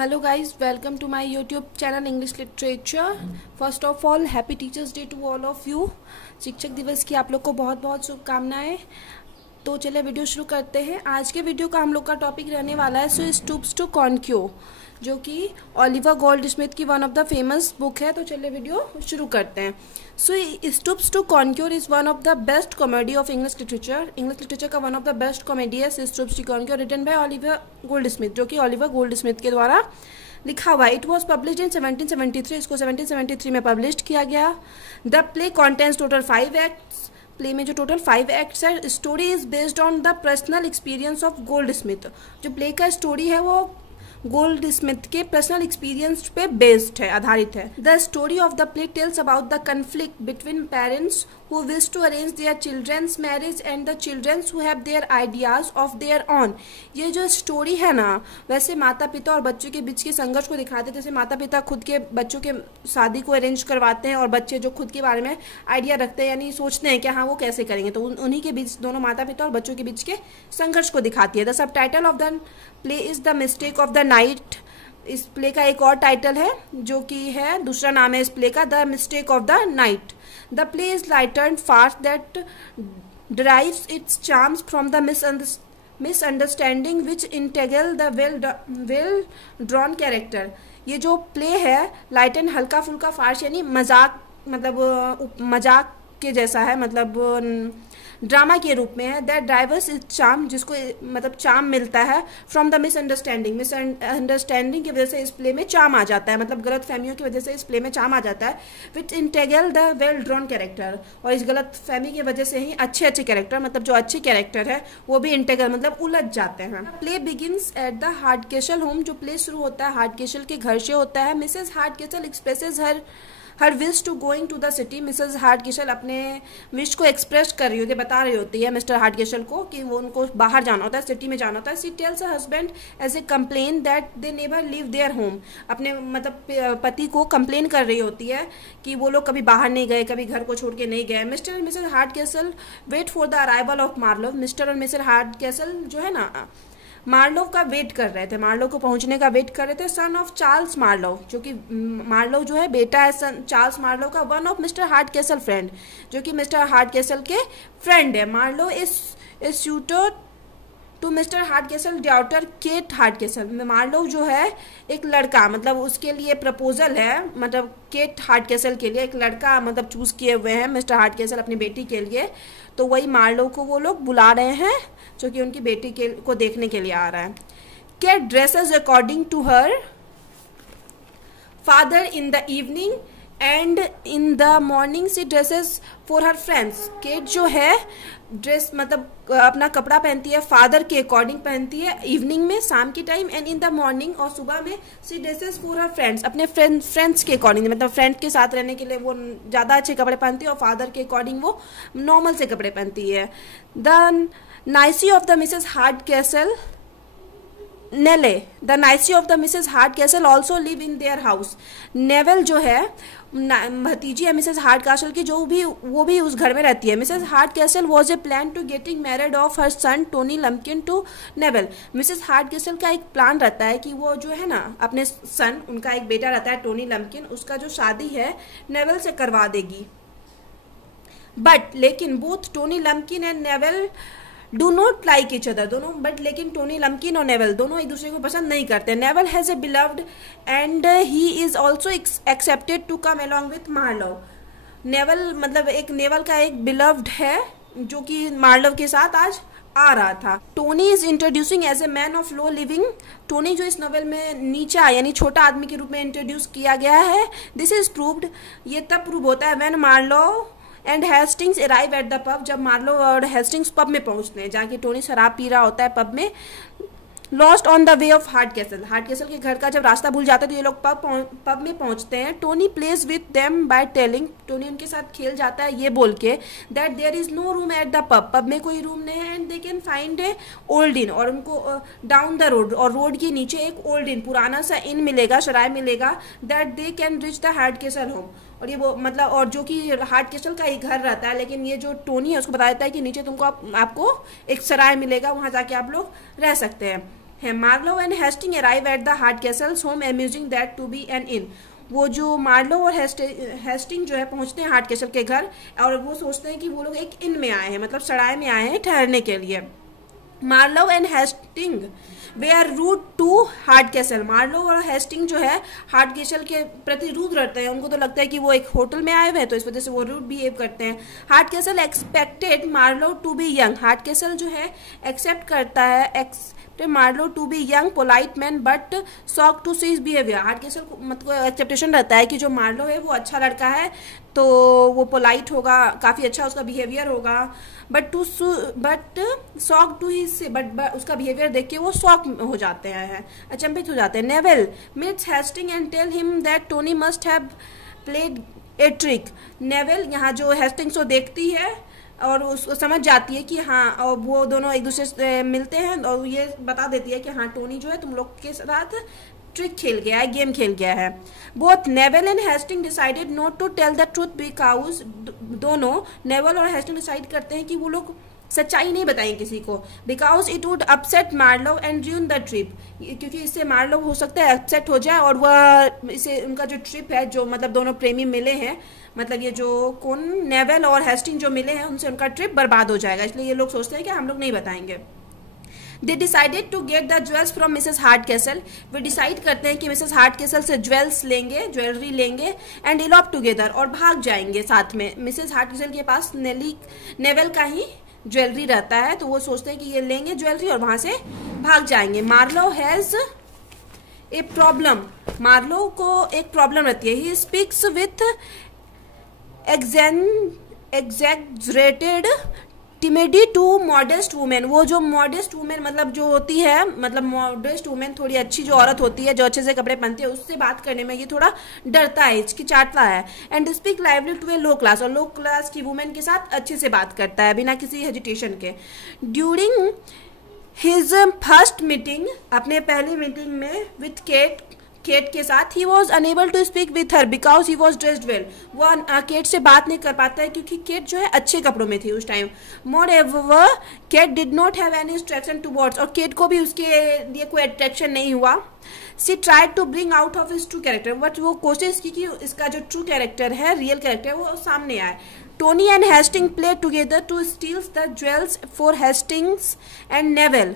Hello guys, welcome to my YouTube channel English literature. First of all happy teachers day to all of you. शिक्षक दिवस की आप लोग को बहुत बहुत शुभकामनाएं। तो चलिए वीडियो शुरू करते हैं। आज के वीडियो का हम लोग का टॉपिक रहने वाला है सो स्टूप्स टू कॉन्क्यू, जो कि ओलिवर गोल्डस्मिथ की one of the famous book है। तो चलिए वीडियो शुरू करते हैं। So stoops to Conquer is one of the best comedy of English literature. English literature का one of the best comedy है Stoops to Conquer, written by Oliver Goldsmith, जो कि ओलिवर गोल्डस्मिथ के द्वारा लिखा हुआ है। It was publish in 1773। इसको 1773 में पब्लिश किया गया। The play contains total 5 acts. Play में जो टोटल 5 एक्ट्स है। Story is based on the personal experience of Goldsmith. जो प्ले का स्टोरी है वो गोल्डस्मिथ के पर्सनल एक्सपीरियंस पे बेस्ड है, आधारित है। The story of the play tells about the conflict between parents who wish to arrange their children's marriage and the children who have their ideas of their own। ये जो story है ना, वैसे माता पिता और बच्चों के बीच के संघर्ष को दिखाते हैं। जैसे माता पिता खुद के बच्चों के शादी को अरेंज करवाते हैं और बच्चे जो खुद के बारे में आइडिया रखते हैं, यानी सोचते हैं कि हाँ वो कैसे करेंगे, तो उन्हीं के बीच, दोनों माता पिता और बच्चों के बीच के संघर्ष को दिखाती है। The sub title of the play is the mistake of the night. इस प्ले का एक और टाइटल है जो कि है, दूसरा नाम है इस प्ले का, the mistake of the night. The play is lighter and fast that derives its charms from the misunderstanding which entangle the well drawn character। ये जो प्ले है लाइट एंड हल्का फुल्का फास्ट, यानी मजाक, मतलब मजाक के जैसा है, मतलब ड्रामा के रूप में है। दैट ड्राइवर्स इज चार्म, जिसको मतलब चार्म मिलता है फ्रॉम द मिसअंडरस्टैंडिंग की वजह से इस प्ले में चार्म आ जाता है, मतलब गलत फहमियों की वजह से इस प्ले में चार्म आ जाता है। Which entangle the well drawn character, और इस गलत फहमी की वजह से ही अच्छे कैरेक्टर, मतलब जो अच्छे कैरेक्टर है वो भी इंटेगल, मतलब उलझ जाते हैं। Play begins at the Hardcastle home. जो प्ले शुरू होता है हार्डकेसल के घर से होता है। Mrs Hardcastle expresses her wish to going to the city. Mrs Hardcastle अपने विश को एक्सप्रेस कर रही होती है, बता रही होती है मिस्टर हार्डकेसल को कि वो उनको बाहर जाना होता है, सिटी में जाना होता है। She tells her husband as a complain that they never leave their home. अपने मतलब पति को कंप्लेन कर रही होती है कि वो लोग कभी बाहर नहीं गए, कभी घर को छोड़ के नहीं गए। Mister and Mrs हार्डकेसल wait for the arrival of Marlowe. Mister और मिसेज हार्डकेसल जो है ना, मार्लो का वेट कर रहे थे, मार्लो को पहुंचने का वेट कर रहे थे। सन ऑफ चार्ल्स मार्लो, जो कि मार्लो जो है बेटा है चार्ल्स मार्लो का। One of Mr Hardcastle friend, जो कि मिस्टर हार्डकेसल के फ्रेंड है। Marlow is suitor to Mr Hardcastle daughter Kate Hardcastle. Marlow जो है एक लड़का, मतलब उसके लिए प्रपोजल है, मतलब केट हार्डकेसल के लिए एक लड़का मतलब चूज किए हुए हैं मिस्टर हार्डकेसल अपनी बेटी के लिए। तो वही मार्लो को वो लोग बुला रहे हैं, जो कि उनकी बेटी को देखने के लिए आ रहा है। Cat dresses according to her father in the evening and in the morning C dresses for her friends. Cat जो है ड्रेस मतलब अपना कपड़ा पहनती है फादर के अकॉर्डिंग पहनती है इवनिंग में, शाम के time, and in the morning और सुबह में सी ड्रेसेस फॉर हर फ्रेंड्स, अपने फ्रेंड्स के अकॉर्डिंग, मतलब फ्रेंड के साथ रहने के लिए वो ज़्यादा अच्छे कपड़े पहनती है और फादर के अकॉर्डिंग वो नॉर्मल से कपड़े पहनती है। The niece of the Mrs Hardcastle Neville. The niece of the Mrs Hardcastle also live in their house. Neville जो है भतीजी है मिसेस हार्डकेसल की, वो भी उस घर में रहती है। Mrs Hardcastle was a plan to getting married of her son Tony Lumpkin to Neville. Mrs Hardcastle का एक प्लान रहता है कि वो जो है ना अपने सन, उनका एक बेटा रहता है टोनी लम्किन, उसका जो शादी है नेवल से करवा देगी। बट लेकिन both Tony Lumpkin and Neville do not like each other. दोनों लेकिन टोनी लम्किन और नेवल दोनों एक दूसरे को पसंद नहीं करते। Naval has a beloved and he is also accepted to come along with Marlowe. Naval मतलब नेवल का एक बिलव्ड है जो कि मार्लो के साथ आज आ रहा था। Tony is introducing as a man of low living. Tony जो इस नॉवेल में नीचा यानी छोटा आदमी के रूप में इंट्रोड्यूस किया गया है। दिस इज प्रूव्ड, ये तब प्रूव होता है when Marlowe and Hastings arrive at the pub. जब मार्लो और हेस्टिंग्स पब में पहुंचते हैं, जहाँ की टोनी शराब पी रहा होता है पब में। Lost on the way of Hardcastle. Hardcastle के घर का जब रास्ता भूल जाता है तो ये लोग पब में पहुंचते हैं। Tony plays with them by telling. Tony उनके साथ खेल जाता है ये बोल के that there is no room at the pub. Pub में कोई रूम नहीं है। And they can find A old in, और उनको डाउन द रोड, और रोड के नीचे एक ओल्ड इन, पुराना सा इन मिलेगा, सराय मिलेगा। That they can reach the Hardcastle home. और ये वो मतलब, और जो कि हार्डकेसल का ही घर रहता है, लेकिन ये जो टोनी है उसको बता देता है कि नीचे तुमको आपको एक सराय मिलेगा, वहां जाके आप लोग रह सकते हैं। है। Marlow and Hasting arrive at the Hardcastle's home amusing that to be an inn. वो जो मार्लो और हेस्टिंग जो है पहुंचते हैं हार्ड कैसल के घर और वो सोचते हैं कि वो लोग एक इन में आए हैं, मतलब सराय में आए हैं ठहरने के लिए। Marlowe and Hasting way are rude to hard castle. Marlowe और हेस्टिंग जो है हार्ड कैसल के प्रति रूड रहते हैं, उनको तो लगता है कि वो एक होटल में आए हुए हैं, तो इस वजह से वो रूड बिहेव करते हैं। Hard castle expected Marlowe to be young. Hard castle जो है एक्सेप्ट करता है Marlowe to be young polite man but shock to see his behaviour. Hard castle को मतलब एक्सेप्टेशन रहता है कि जो मार्लो है वो अच्छा लड़का है, तो वो पोलाइट होगा, काफ़ी अच्छा उसका बिहेवियर होगा, but shock to his but उसका बिहेवियर देख के वो शॉक हो जाते हैं, अचंभित हो जाते हैं। Navel meets Hasting and tell him that Tony must have played a trick. Navel यहाँ जो हेस्टिंग्स को देखती है और उसको समझ जाती है कि हाँ, और वो दोनों एक दूसरे से मिलते हैं और ये बता देती है कि हाँ टोनी जो है तुम लोग के साथ ट्रिक खेल गया है, गेम खेल गया है। Both Neville and Hasting decided not to tell the truth because दोनों नेवेल और हेस्टिंग डिसाइड करते हैं कि वो लोग सच्चाई नहीं बताएं किसी को, because it would upset Marlow and ruin the trip. क्योंकि इससे मार्लो हो सकता है अपसेट हो जाए और वह इसे उनका जो ट्रिप है, जो मतलब दोनों प्रेमी मिले हैं, मतलब ये जो कौन नेवेल और हेस्टिंग जो मिले हैं उनसे उनका ट्रिप बर्बाद हो जाएगा, इसलिए ये लोग सोचते हैं कि हम लोग नहीं बताएंगे। They decided to get the jewels from Mrs Hardcastle. वे डिसाइड करते हैं कि मिसेस हार्ड कैसल से ज्वेल्स लेंगे, ज्वेलरी लेंगे, एंड इलॉप टुगेदर और भाग जाएंगे साथ में। मिसेस हार्ड कैसल के पास नेवेल का ही ज्वेलरी रहता है, तो वो सोचते हैं कि ये लेंगे ज्वेलरी और वहां से भाग जाएंगे। Marlow has a problem. Marlow को एक प्रॉब्लम रहती है। He speaks with exaggerated timidity to modest women. वो जो मॉडेस्ट वुमेन मतलब जो होती है, मतलब मॉडेस्ट वुमेन थोड़ी अच्छी जो औरत होती है, जो अच्छे से कपड़े पहनती है, उससे बात करने में ये थोड़ा डरता है, हिचकिचाता है। And speak lively to a low class. और लो क्लास की वुमेन के साथ अच्छे से बात करता है बिना किसी हेजिटेशन के। ड्यूरिंग हिज फर्स्ट मीटिंग, अपने पहली मीटिंग में विथ केट के साथ, he was unable to speak with her because he was dressed well. वो केट से बात नहीं कर पाता है क्योंकि केट जो है अच्छे कपड़ों में थी उस time. Moreover Kate did not have any attraction towards. और केट को भी उसके लिए कोई अट्रैक्शन नहीं हुआ। She tried to bring out of his true character. But वो कोशिश की कि इसका जो ट्रू कैरेक्टर है, रियल कैरेक्टर, वो सामने आए। Tony and Hasting play together to steal the jewels for Hastings and Neville.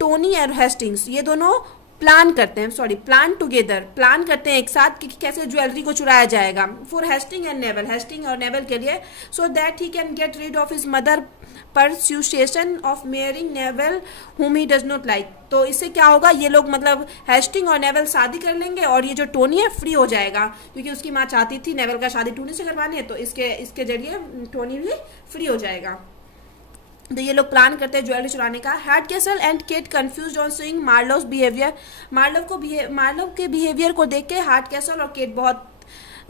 Tony और हेस्टिंग्स ये दोनों प्लान करते हैं एक साथ कि कैसे ज्वेलरी को चुराया जाएगा। For Hasting and Neville, Hasting और नेवेल के लिए, so that he can get rid of his mother persuasion of marrying Neville whom he does not like. तो इससे क्या होगा, ये लोग मतलब हेस्टिंग और नेवेल शादी कर लेंगे और ये जो टोनी है फ्री हो जाएगा, क्योंकि उसकी माँ चाहती थी नेवेल का शादी टोनी से करवानी है, तो इसके जरिए टोनी भी फ्री हो जाएगा। तो ये लोग प्लान करते हैं ज्वेलरी चुराने का। Hardcastle and Kate confused on seeing Marlow's behaviour. Marlow के बिहेवियर को देख के हार्ड कैसल और केट बहुत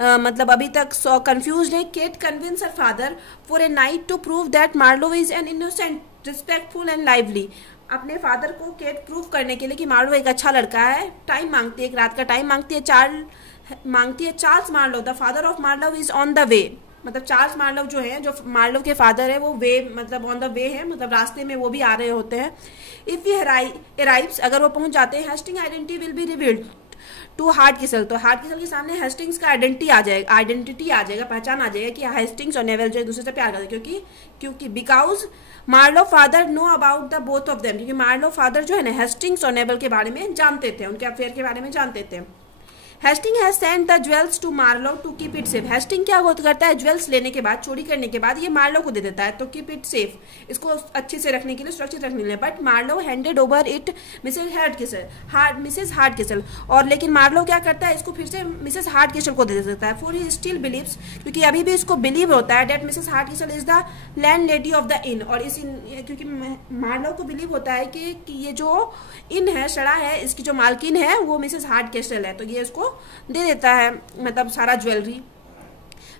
मतलब अभी तक कंफ्यूज है। Kate convince her father for a night to prove that Marlow is an innocent, respectful and lively. अपने फादर को केट प्रूव करने के लिए कि मार्लो एक अच्छा लड़का है, टाइम मांगती है, एक रात का टाइम मांगती है। Charles Marlow the father of Marlow is on the way. मतलब चार्ल्स मार्लो जो है, जो मार्लो के फादर है, वो वे मतलब ऑन द वे है, मतलब रास्ते में वो भी आ रहे होते हैं। इफ ही अराइव्स, अगर वो पहुंच जाते हैं, Hasting identity will be revealed to Hardcastle. तो हार्ड कैसल के सामने हेस्टिंग्स का आइडेंटिटी आ जाएगा, पहचान आ जाएगा कि हेस्टिंग्स और नेवेल जो एक दूसरे से प्यार करते हैं, क्योंकि because Marlow father know about the both of them. क्योंकि मार्लो फादर जो है ना हेस्टिंग्स और नेवेल के बारे में जानते थे, उनके अफेयर के बारे में जानते थे। Hasting has sent the jewels to Marlow to keep it safe. Hasting क्या करता है, ज्वेल्स लेने के बाद, चोरी करने के बाद ये मार्लो को दे देता है, तो कीप इट सेफ, इसको अच्छे से रखने के लिए, सुरक्षित रखने के लिए। But Marlow handed over it Mrs Hardcastle. और लेकिन मार्लो क्या करता है, इसको फिर से मिसेस हार्ड कैसल को दे देता है। फॉर ही स्टिल बिलीव्स, क्योंकि अभी भी इसको बिलीव होता है that Mrs hard castle is the land lady of the in. और इस क्योंकि मार्लो को बिलीव होता है कि ये जो इन है, सड़ा है, इसकी जो मालकिन है वो मिसेस हार्ड कैसल है, तो ये इसको दे देता है, मतलब सारा jewellery.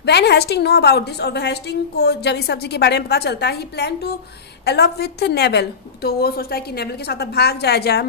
When Hasting know about this, और हेस्टिंग को जब इस सब्जी के बारे में पता चलता है, ही प्लान टू एलॉप विथ नेवेल, तो वो सोचता है कि नेवेल के साथ अब भाग जाया जाए।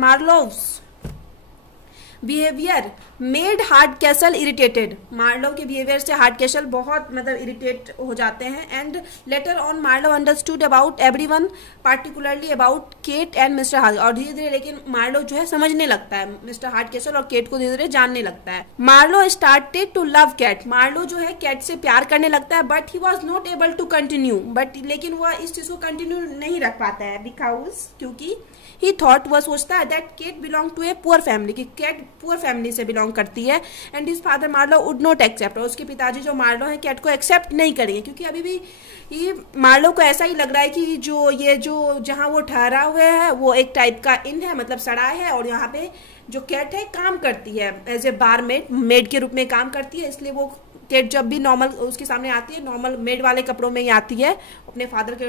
Behaviour made Hardcastle irritated. Marlow के बिहेवियर से हार्डकेसल बहुत मतलब इरिटेट हो जाते हैं। And later on Marlow understood about everyone particularly about Kate and Mr Hard. और धीरे धीरे लेकिन मार्लो जो है समझने लगता है मिस्टर हार्डकेसल और केट को धीरे धीरे जानने लगता है। Marlow started to love Kate. Marlow जो है कैट से प्यार करने लगता है but he was not able to continue. But लेकिन वह इस चीज को कंटिन्यू नहीं रख पाता है बिकॉज क्योंकि ही थॉट, वह सोचता है that Kate belong to a poor family, कि केट पुअर फैमिली से बिलोंग करती है। And his father Marlow would not accept. और उसके पिताजी जो मार्लो है कैट को एक्सेप्ट नहीं करेंगे क्योंकि अभी भी ये मार्लो को ऐसा ही लग रहा है कि जो जहाँ वो ठहरा हुए है वो एक टाइप का इन है, मतलब सड़ाई है। और यहाँ पे जो कैट है काम करती है एज ए बार मेड के रूप में काम करती है। इसलिए वो केट जब भी नॉर्मल उसके सामने आती है नॉर्मल मेड वाले कपड़ों में ही आती है, अपने फादर के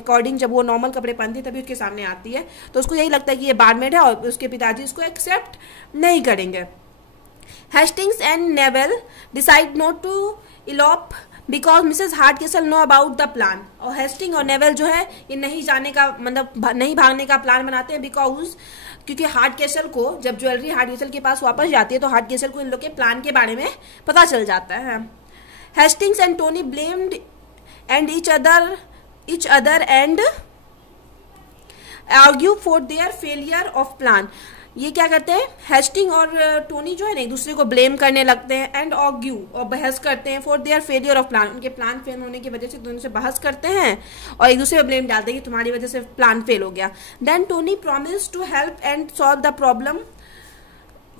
अकॉर्डिंग जब वो नॉर्मल कपड़े पहनती है तभी उसके सामने आती है। तो उसको यही लगता है कि ये बारमेड है और उसके पिताजी इसको एक्सेप्ट नहीं करेंगे। Hastings and Neville decide not to elope because Mrs Hardcastle know about the plan. और हेस्टिंग और नेवेल जो है ये नहीं जाने का मतलब नहीं भागने का प्लान बनाते हैं बिकॉज क्योंकि हार्डकेसल को जब ज्वेलरी हार्डकेसल के पास वापस जाती है तो हार्डकेसल को इन लोग के प्लान के बारे में पता चल जाता है। Hastings and Tony blamed and each other and argue for their failure of plan. ये क्या करते हैं हेस्टिंग और टोनी जो है ना एक दूसरे को ब्लेम करने लगते हैं एंड आर्ग्यू और बहस करते हैं for their failure of plan. उनके प्लान फेल होने की वजह से दोनों से बहस करते हैं और एक दूसरे को ब्लेम डालते हैं कि तुम्हारी वजह से प्लान फेल हो गया। Then Tony promise to help and solve the problem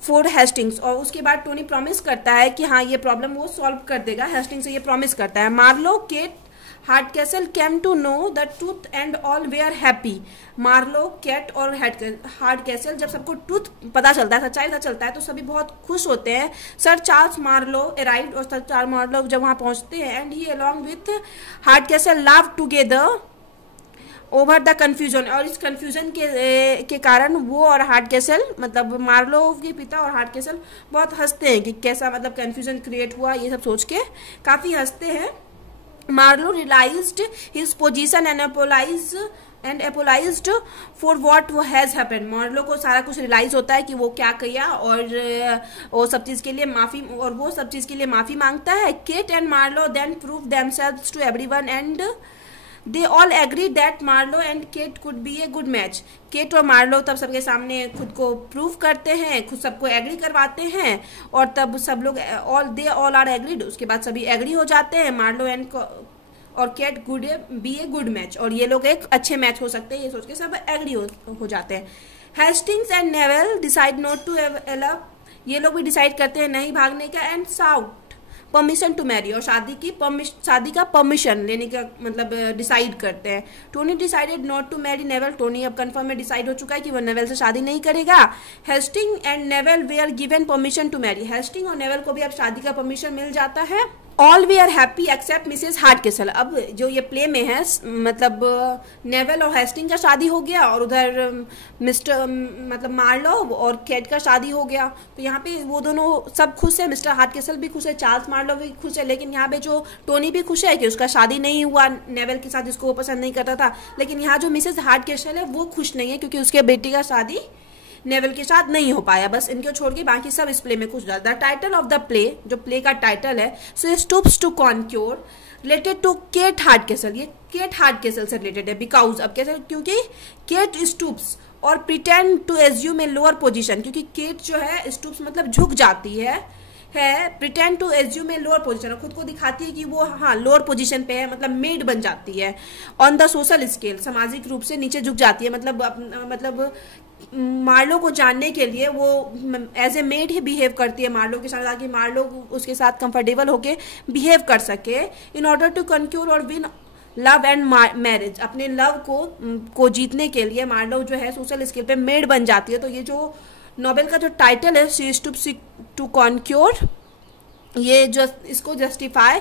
for Hastings. और उसके बाद टोनी प्रॉमिस करता है कि हाँ ये प्रॉब्लम वो सॉल्व कर देगा, हेस्टिंग्स से ये प्रॉमिस करता है। Marlow Kate Hardcastle came to know the truth and all were happy. Marlow Kate और हार्डकेसल जब सबको ट्रूथ पता चलता है, सच्चाई पता चलता है तो सभी बहुत खुश होते हैं। सर चार्ल्स मार्लो अराइव्ड और सर चार्ल्स मार्लो जब वहां पहुंचते हैं एंड ही अलॉन्ग विथ हार्डकेसल लाव टुगेदर ओवर द कंफ्यूजन। और इस कंफ्यूजन के कारण वो और हार्डकेसल मतलब मार्लो के पिता और हार्डकेसल बहुत हंसते हैं कि कैसा मतलब कंफ्यूजन क्रिएट हुआ, ये सब सोच के काफी हंसते हैं। Marlowe realized his position and apologized for what has happened। Marlow को सारा कुछ रियलाइज होता है कि वो क्या किया और वो सब चीज के लिए माफी मांगता है। Kate and Marlow then prove themselves to everyone and they all agree that Marlo and Kate could be a good match। Kate और मार्लो तब सबके सामने खुद को प्रूव करते हैं, खुद सबको एग्री करवाते हैं और तब सब लोग दे ऑल आर एग्रीड। उसके बाद सभी एग्री हो जाते हैं मार्लो एंड और Kate be a good match और ये लोग एक अच्छे मैच हो सकते हैं, ये सोच के सब एग्री हो जाते हैं। Hastings and Neville decide not to elope. ये लोग भी डिसाइड करते हैं नहीं भागने का। And sought permission to marry और शादी का परमिशन लेने का मतलब डिसाइड करते हैं। Tony decided not to marry Neville. Tony अब कंफर्म में डिसाइड हो चुका है कि वो नेवेल से शादी नहीं करेगा। Hasting and Neville were given permission to marry. Hasting और नेवेल को भी अब शादी का परमिशन मिल जाता है। All we are happy except Mrs Hardcastle. अब जो ये प्ले में है मतलब नेवेल और हेस्टिंग का शादी हो गया और उधर मिस्टर मतलब मार्लो और केट का शादी हो गया। तो यहाँ पे वो दोनों सब खुश है, मिस्टर हार्डकेसल भी खुश है, चार्ल्स मार्लो भी खुश है। लेकिन यहाँ पे जो टोनी भी खुश है कि उसका शादी नहीं हुआ नेवेल के साथ जिसको वो पसंद नहीं करता था। लेकिन यहाँ जो मिसेज हार्डकेसल है वो खुश नहीं है क्योंकि उसके बेटी का शादी नेवेल के साथ नहीं हो पाया। बस इनको छोड़ के बाकी सब इस प्ले में खुश जाता है। टाइटल ऑफ द प्ले, जो प्ले का टाइटल है, so stoops to conquer related to Kate Hardcastle. ये केट हार्डकेसल से रिलेटेड है बिकॉज अब कैसे, क्योंकि केट स्टूप्स और pretend to assume a lower position. क्योंकि केट जो है स्टूप्स मतलब झुक जाती है pretend to assume a lower position, खुद को दिखाती है कि वो हाँ लोअर पोजीशन पे है, मतलब मेड बन जाती है। ऑन द सोशल स्केल, सामाजिक रूप से नीचे झुक जाती है। मतलब मार्लो को जानने के लिए वो एज ए मेड ही बिहेव करती है मार्लो के साथ, ताकि मार्लो उसके साथ कंफर्टेबल होके बिहेव कर सके। इन ऑर्डर टू कंक्यूर और विन लव एंड मैरिज, अपने लव को जीतने के लिए मार्लो जो है सोशल स्केल पे मेड बन जाती है। तो ये जो नोवेल का जो टाइटल है शी स्टूप्स टू कॉन्क्योर, ये जो इसको जस्टिफाई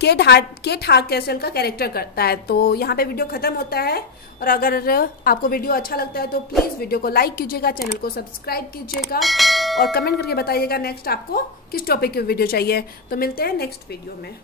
केट हार्डकेसल का कैरेक्टर करता है। तो यहाँ पे वीडियो खत्म होता है और अगर आपको वीडियो अच्छा लगता है तो प्लीज़ वीडियो को लाइक कीजिएगा, चैनल को सब्सक्राइब कीजिएगा और कमेंट करके बताइएगा नेक्स्ट आपको किस टॉपिक की वीडियो चाहिए। तो मिलते हैं नेक्स्ट वीडियो में।